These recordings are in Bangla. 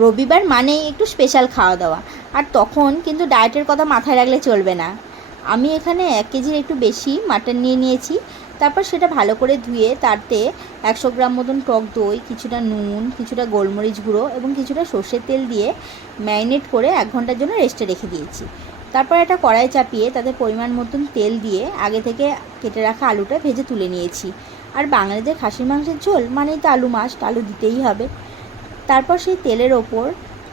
রবিবার মানেই একটু স্পেশাল খাওয়া দাওয়া, আর তখন কিন্তু ডায়েটের কথা মাথায় রাখলে চলবে না। আমি এখানে 1 কেজির একটু বেশি মাটন নিয়ে নিয়েছি। তারপর সেটা ভালো করে ধুয়ে তাতে 100 গ্রাম মতন টক দই, কিছুটা নুন, কিছুটা গোলমরিচ গুঁড়ো এবং কিছুটা সর্ষের তেল দিয়ে ম্যারিনেট করে 1 ঘন্টার জন্য রেস্টে রেখে দিয়েছি। তারপর একটা কড়াই চাপিয়ে তাতে পরিমাণ মতন তেল দিয়ে আগে থেকে কেটে রাখা আলুটা ভেজে তুলে নিয়েছি। আর বাঙালিদের খাসির মাংসের ঝোল মানেই তো আলু মাস্ট, আলু দিতেই হবে। তারপর সেই তেলের ওপর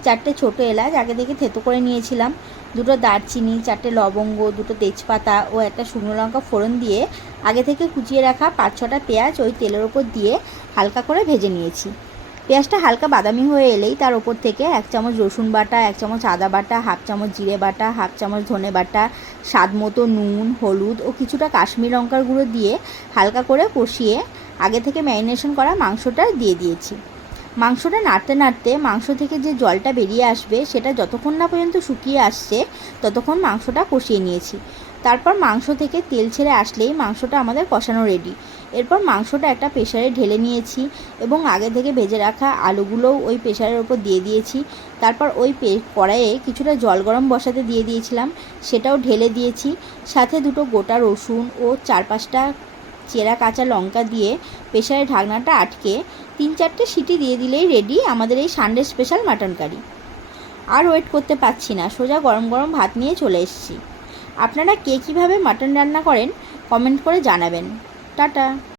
4টে ছোটো এলাচ আগে থেকে থেতো করে নিয়েছিলাম, 2টো দারচিনি, 4টে লবঙ্গ, 2টো তেজপাতা ও একটা শুকনো লঙ্কা ফোড়ন দিয়ে আগে থেকে কুচিয়ে রাখা 5-6টা পেঁয়াজ ওই তেলের ওপর দিয়ে হালকা করে ভেজে নিয়েছি। পেঁয়াজটা হালকা বাদামি হয়ে এলেই তার ওপর থেকে 1 চামচ রসুন বাটা, 1 চামচ আদা বাটা, 1/2 চামচ জিরে বাটা, 1/2 চামচ ধনে বাটা, স্বাদ মতো নুন, হলুদ ও কিছুটা কাশ্মীরি লঙ্কার গুঁড়ো দিয়ে হালকা করে কষিয়ে আগে থেকে ম্যারিনেশন করা মাংসটা দিয়ে দিয়েছি। মাংসটা নাড়তে নাড়তে মাংস থেকে যে জলটা বেরিয়ে আসবে সেটা যতক্ষণ না পর্যন্ত শুকিয়ে আসছে ততক্ষণ মাংসটা কষিয়ে নিয়েছি। তারপর মাংস থেকে তেল ছেড়ে আসলেই মাংসটা আমাদের কষানো রেডি। এরপর মাংসটা একটা প্রেসারে ঢেলে নিয়েছি এবং আগে থেকে ভেজে রাখা আলুগুলোও ওই প্রেসারের ওপর দিয়ে দিয়েছি। তারপর ওই কড়াইয়ে কিছুটা জল গরম বসাতে দিয়ে দিয়েছিলাম, সেটাও ঢেলে দিয়েছি। সাথে 2টো গোটা রসুন ও 4-5টা চেরা কাঁচা লঙ্কা দিয়ে প্রেসারের ঢাকনাটা আটকে 3-4টে সিটি দিয়ে দিলেই রেডি আমাদের এই সানডে স্পেশাল মাটন কারি। আর ওয়েট করতে পারছি না, সোজা গরম গরম ভাত নিয়ে চলে এসেছি। আপনারা কে কীভাবে মাটন রান্না করেন কমেন্ট করে জানাবেন। টাটা।